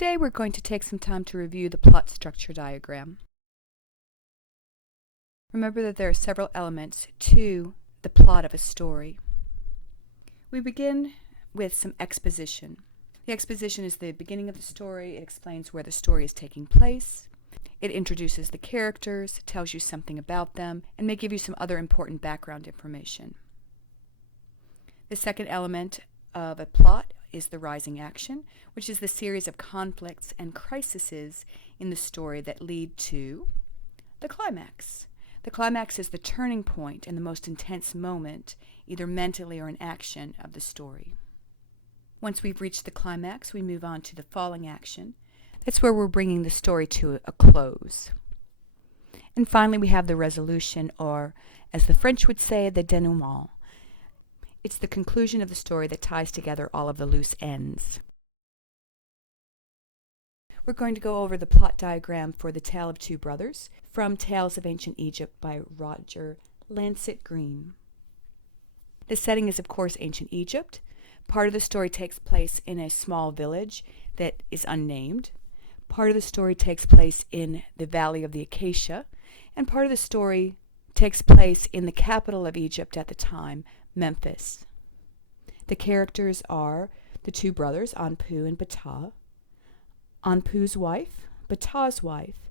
Today we're going to take some time to review the plot structure diagram. Remember that there are several elements to the plot of a story. We begin with some exposition. The exposition is the beginning of the story. It explains where the story is taking place. It introduces the characters, tells you something about them, and may give you some other important background information. The second element of a plot is the rising action, which is the series of conflicts and crises in the story that lead to the climax. The climax is the turning point and the most intense moment, either mentally or in action, of the story. Once we've reached the climax, we move on to the falling action. That's where we're bringing the story to a close. And finally, we have the resolution, or as the French would say, the denouement. It's the conclusion of the story that ties together all of the loose ends. We're going to go over the plot diagram for The Tale of Two Brothers from Tales of Ancient Egypt by Roger Lancet Green. The setting is, of course, ancient Egypt. Part of the story takes place in a small village that is unnamed. Part of the story takes place in the Valley of the Acacia, and part of the story takes place in the capital of Egypt at the time, Memphis. The characters are the two brothers, Anpu and Ptah, Anpu's wife, Ptah's wife,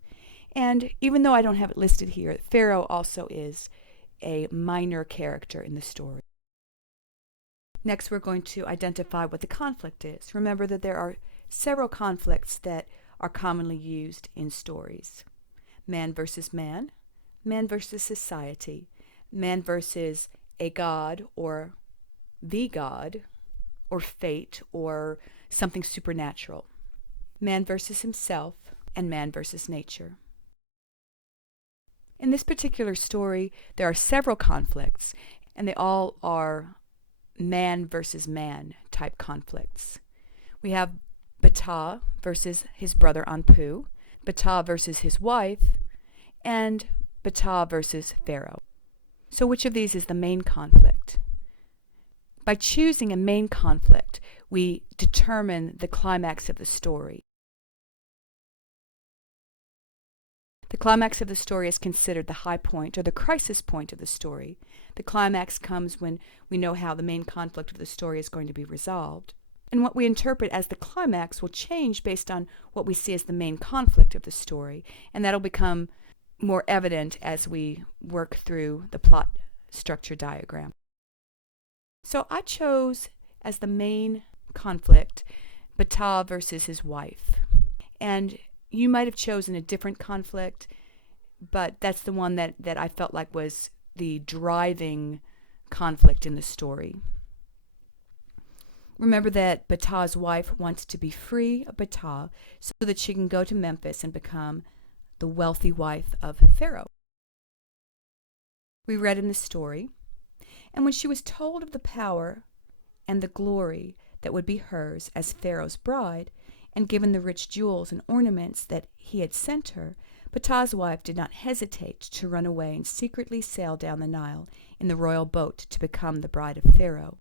and even though I don't have it listed here, Pharaoh also is a minor character in the story. Next, we're going to identify what the conflict is. Remember that there are several conflicts that are commonly used in stories. Man versus man versus society, man versus a god or the god or fate or something supernatural, man versus himself, and man versus nature. In this particular story, there are several conflicts, and they all are man versus man type conflicts. We have Ptah versus his brother Anpu, Ptah versus his wife, and Ptah versus Pharaoh. So which of these is the main conflict? By choosing a main conflict, we determine the climax of the story. The climax of the story is considered the high point or the crisis point of the story. The climax comes when we know how the main conflict of the story is going to be resolved. And what we interpret as the climax will change based on what we see as the main conflict of the story, and that'll become more evident as we work through the plot structure diagram. So I chose as the main conflict Ptah versus his wife. And you might have chosen a different conflict, but that's the one that I felt like was the driving conflict in the story. Remember that Ptah's wife wants to be free of Ptah so that she can go to Memphis and become the wealthy wife of Pharaoh. We read in the story, and when she was told of the power and the glory that would be hers as Pharaoh's bride, and given the rich jewels and ornaments that he had sent her, Ptah's wife did not hesitate to run away and secretly sail down the Nile in the royal boat to become the bride of Pharaoh.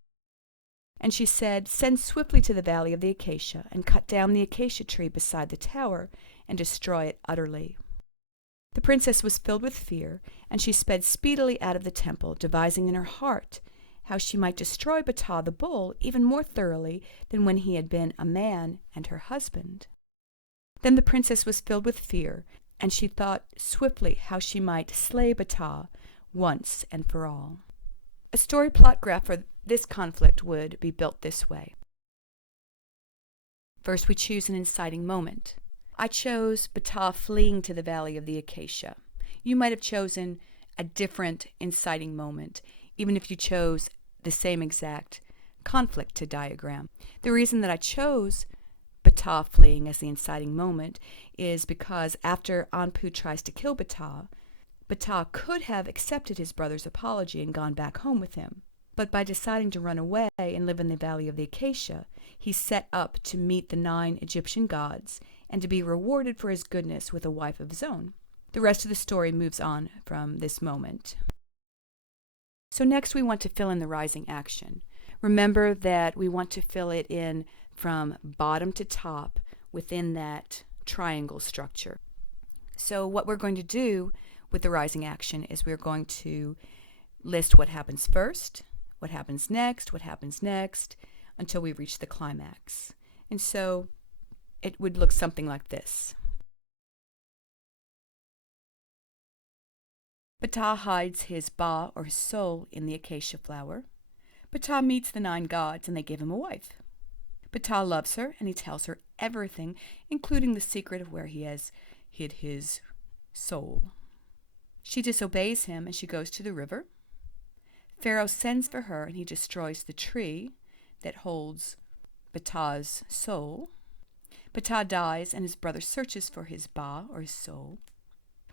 And she said, "Send swiftly to the valley of the acacia, and cut down the acacia tree beside the tower, and destroy it utterly." The princess was filled with fear, and she sped speedily out of the temple, devising in her heart how she might destroy Ptah the bull even more thoroughly than when he had been a man and her husband. Then the princess was filled with fear, and she thought swiftly how she might slay Ptah once and for all. A story plot graph for this conflict would be built this way. First, we choose an inciting moment. I chose Ptah fleeing to the valley of the acacia. You might have chosen a different inciting moment, even if you chose the same exact conflict to diagram. The reason that I chose Ptah fleeing as the inciting moment is because after Anpu tries to kill Ptah, Ptah could have accepted his brother's apology and gone back home with him. But by deciding to run away and live in the valley of the acacia, he set up to meet the 9 Egyptian gods and to be rewarded for his goodness with a wife of his own. The rest of the story moves on from this moment. So next we want to fill in the rising action. Remember that we want to fill it in from bottom to top within that triangle structure. So what we're going to do with the rising action is we're going to list what happens first, what happens next, until we reach the climax. And so it would look something like this. Ptah hides his ba, or his soul, in the acacia flower. Ptah meets the 9 gods and they give him a wife. Ptah loves her and he tells her everything, including the secret of where he has hid his soul. She disobeys him and she goes to the river. Pharaoh sends for her and he destroys the tree that holds Ptah's soul. Ptah dies and his brother searches for his ba, or his soul.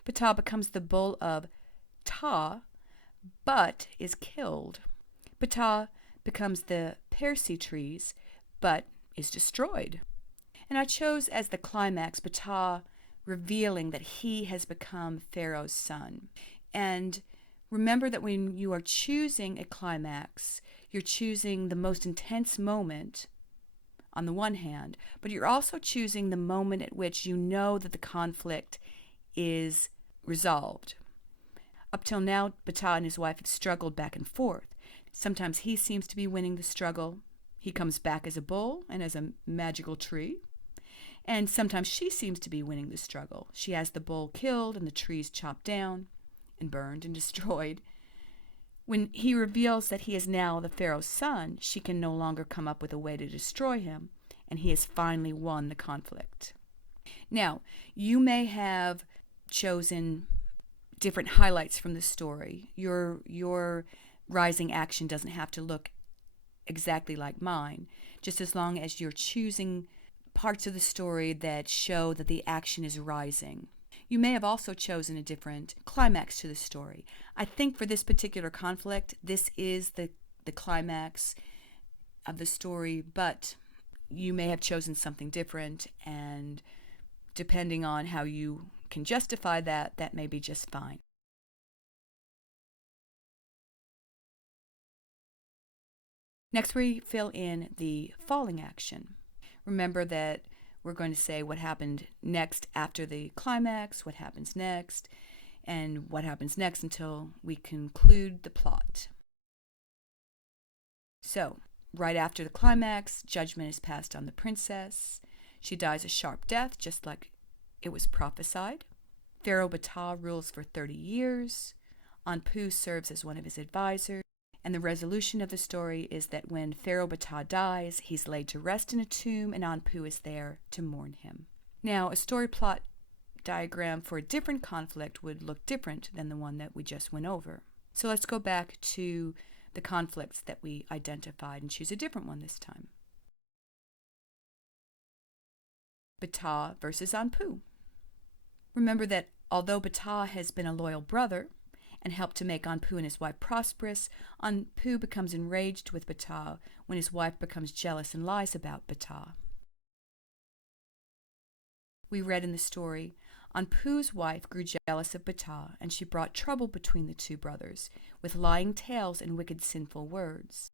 Ptah becomes the bull of Ta, but is killed. Ptah becomes the Persea trees, but is destroyed. And I chose as the climax Ptah revealing that he has become Pharaoh's son. And remember that when you are choosing a climax, you're choosing the most intense moment on the one hand, but you're also choosing the moment at which you know that the conflict is resolved. Up till now, Ptah and his wife have struggled back and forth. Sometimes he seems to be winning the struggle. He comes back as a bull and as a magical tree. And sometimes she seems to be winning the struggle. She has the bull killed and the trees chopped down and burned and destroyed. When he reveals that he is now the Pharaoh's son, she can no longer come up with a way to destroy him, and he has finally won the conflict. Now, you may have chosen different highlights from the story. Your rising action doesn't have to look exactly like mine, just as long as you're choosing parts of the story that show that the action is rising. You may have also chosen a different climax to the story. I think for this particular conflict, this is the climax of the story, but you may have chosen something different, and depending on how you can justify that, that may be just fine. Next, we fill in the falling action. Remember that we're going to say what happened next after the climax, what happens next, and what happens next until we conclude the plot. So, right after the climax, judgment is passed on the princess. She dies a sharp death, just like it was prophesied. Pharaoh Ptah rules for 30 years. Anpu serves as one of his advisors. And the resolution of the story is that when Pharaoh Ptah dies, he's laid to rest in a tomb, and Anpu is there to mourn him. Now, a story plot diagram for a different conflict would look different than the one that we just went over. So let's go back to the conflicts that we identified and choose a different one this time. Ptah versus Anpu. Remember that although Ptah has been a loyal brother and helped to make Anpu and his wife prosperous, Anpu becomes enraged with Ptah when his wife becomes jealous and lies about Ptah. We read in the story, Anpu's wife grew jealous of Ptah, and she brought trouble between the two brothers with lying tales and wicked sinful words.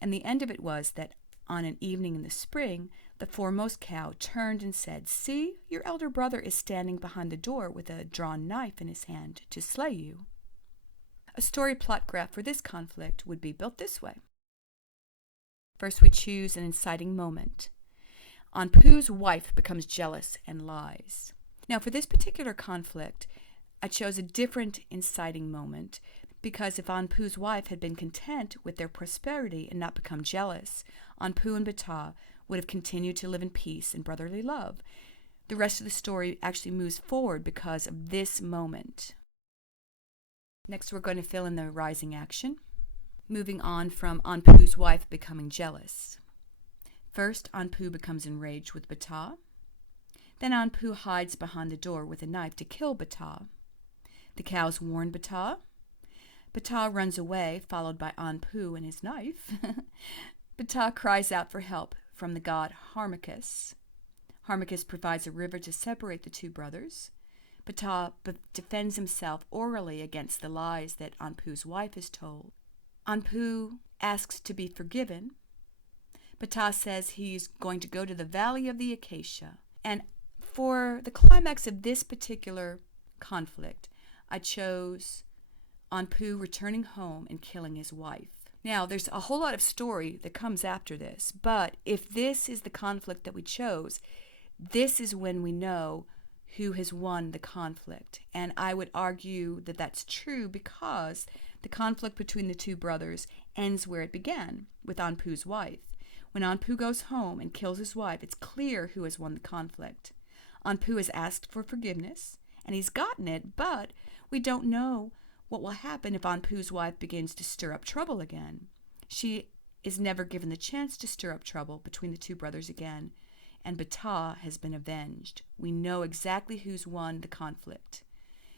And the end of it was that on an evening in the spring, the foremost cow turned and said, "See, your elder brother is standing behind the door with a drawn knife in his hand to slay you." A story plot graph for this conflict would be built this way. First, we choose an inciting moment. Anpu's wife becomes jealous and lies. Now, for this particular conflict, I chose a different inciting moment, because if Anpu's wife had been content with their prosperity and not become jealous, Anpu and Ptah would have continued to live in peace and brotherly love. The rest of the story actually moves forward because of this moment. Next, we're going to fill in the rising action, moving on from Anpu's wife becoming jealous. First, Anpu becomes enraged with Ptah. Then Anpu hides behind the door with a knife to kill Ptah. The cows warn Ptah. Ptah runs away, followed by Anpu and his knife. Ptah cries out for help from the god Harmachis. Harmachis provides a river to separate the two brothers. Ptah defends himself orally against the lies that Anpu's wife is told. Anpu asks to be forgiven. Ptah says he's going to go to the Valley of the Acacia. And for the climax of this particular conflict, I chose Anpu returning home and killing his wife. Now, there's a whole lot of story that comes after this, but if this is the conflict that we chose, this is when we know who has won the conflict. And I would argue that that's true because the conflict between the two brothers ends where it began, with Anpu's wife. When Anpu goes home and kills his wife, it's clear who has won the conflict. Anpu has asked for forgiveness, and he's gotten it, but we don't know what will happen if Anpu's wife begins to stir up trouble again. She is never given the chance to stir up trouble between the two brothers again, and Ptah has been avenged. We know exactly who's won the conflict.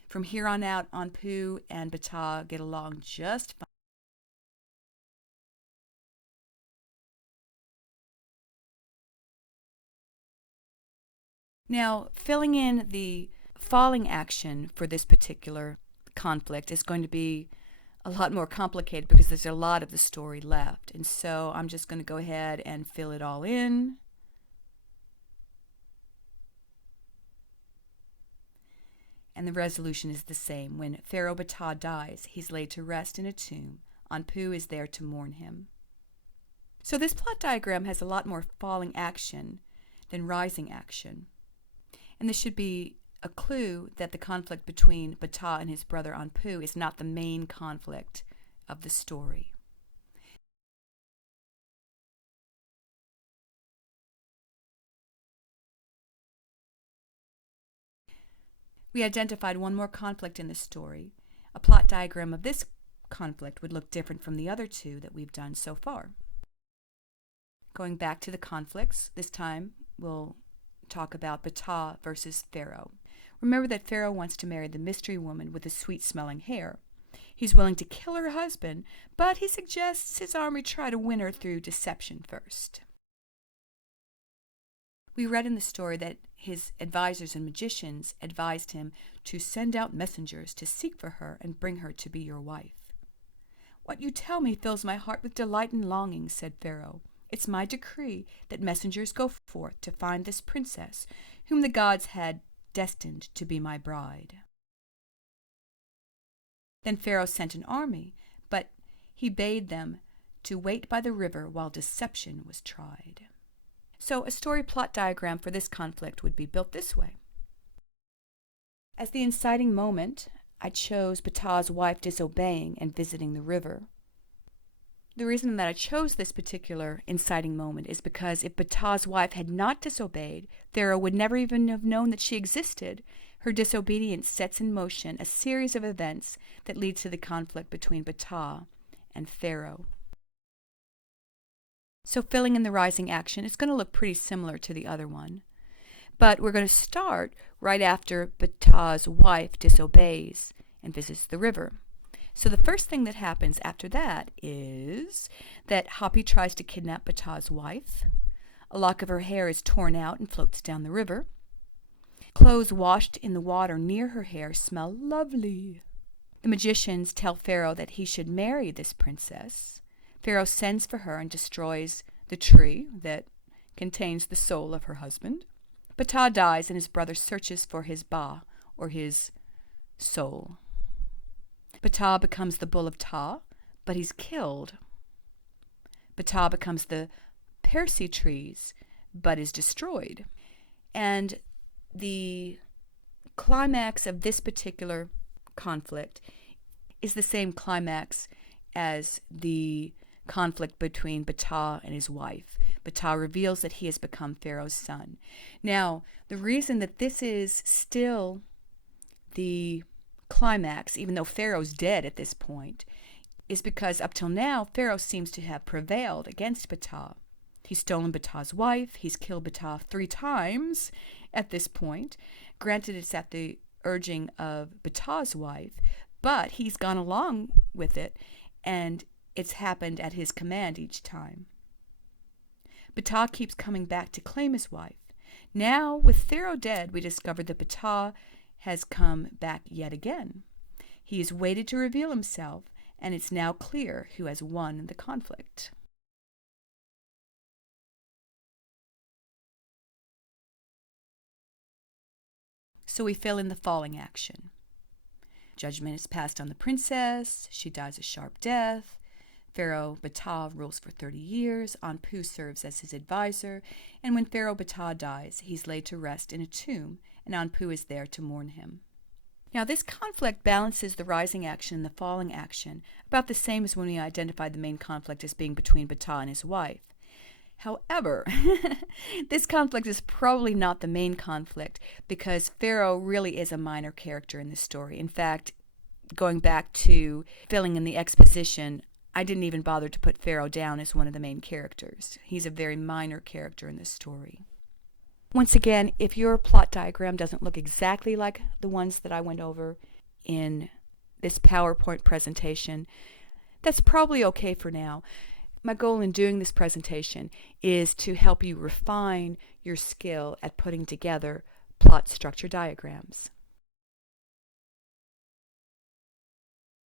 From here on out, Anpu and Ptah get along just fine. Now, filling in the falling action for this particular conflict is going to be a lot more complicated because there's a lot of the story left. And so I'm just going to go ahead and fill it all in. And the resolution is the same. When Pharaoh Ptah dies, he's laid to rest in a tomb. Anpu is there to mourn him. So this plot diagram has a lot more falling action than rising action. And this should be a clue that the conflict between Ptah and his brother Anpu is not the main conflict of the story. We identified one more conflict in the story. A plot diagram of this conflict would look different from the other two that we've done so far. Going back to the conflicts, this time we'll talk about Ptah versus Pharaoh. Remember that Pharaoh wants to marry the mystery woman with the sweet-smelling hair. He's willing to kill her husband, but he suggests his army try to win her through deception first. We read in the story that his advisors and magicians advised him to send out messengers to seek for her and bring her to be your wife. "What you tell me fills my heart with delight and longing," said Pharaoh. "It's my decree that messengers go forth to find this princess, whom the gods had destined to be my bride." Then Pharaoh sent an army, but he bade them to wait by the river while deception was tried. So a story plot diagram for this conflict would be built this way. As the inciting moment, I chose Ptah's wife disobeying and visiting the river. The reason that I chose this particular inciting moment is because if Ptah's wife had not disobeyed, Pharaoh would never even have known that she existed. Her disobedience sets in motion a series of events that lead to the conflict between Ptah and Pharaoh. So filling in the rising action is going to look pretty similar to the other one. But we're going to start right after Ptah's wife disobeys and visits the river. So the first thing that happens after that is that Hapi tries to kidnap Ptah's wife. A lock of her hair is torn out and floats down the river. Clothes washed in the water near her hair smell lovely. The magicians tell Pharaoh that he should marry this princess. Pharaoh sends for her and destroys the tree that contains the soul of her husband. Ptah dies and his brother searches for his ba, or his soul. Ptah becomes the bull of Ptah, but he's killed. Ptah becomes the Persea trees, but is destroyed. And the climax of this particular conflict is the same climax as the conflict between Ptah and his wife. Ptah reveals that he has become Pharaoh's son. Now, the reason that this is still the climax, even though Pharaoh's dead at this point, is because up till now, Pharaoh seems to have prevailed against Ptah. He's stolen Ptah's wife. He's killed Ptah 3 times at this point. Granted, it's at the urging of Ptah's wife, but he's gone along with it, and it's happened at his command each time. Ptah keeps coming back to claim his wife. Now, with Pharaoh dead, we discover that Ptah has come back yet again. He has waited to reveal himself, and it's now clear who has won the conflict. So we fill in the falling action. Judgment is passed on the princess. She dies a sharp death. Pharaoh Ptah rules for 30 years. Anpu serves as his advisor. And when Pharaoh Ptah dies, he's laid to rest in a tomb, and Anpu is there to mourn him. Now, this conflict balances the rising action and the falling action, about the same as when we identified the main conflict as being between Ptah and his wife. However, this conflict is probably not the main conflict because Pharaoh really is a minor character in this story. In fact, going back to filling in the exposition, I didn't even bother to put Pharaoh down as one of the main characters. He's a very minor character in this story. Once again, if your plot diagram doesn't look exactly like the ones that I went over in this PowerPoint presentation, that's probably okay for now. My goal in doing this presentation is to help you refine your skill at putting together plot structure diagrams.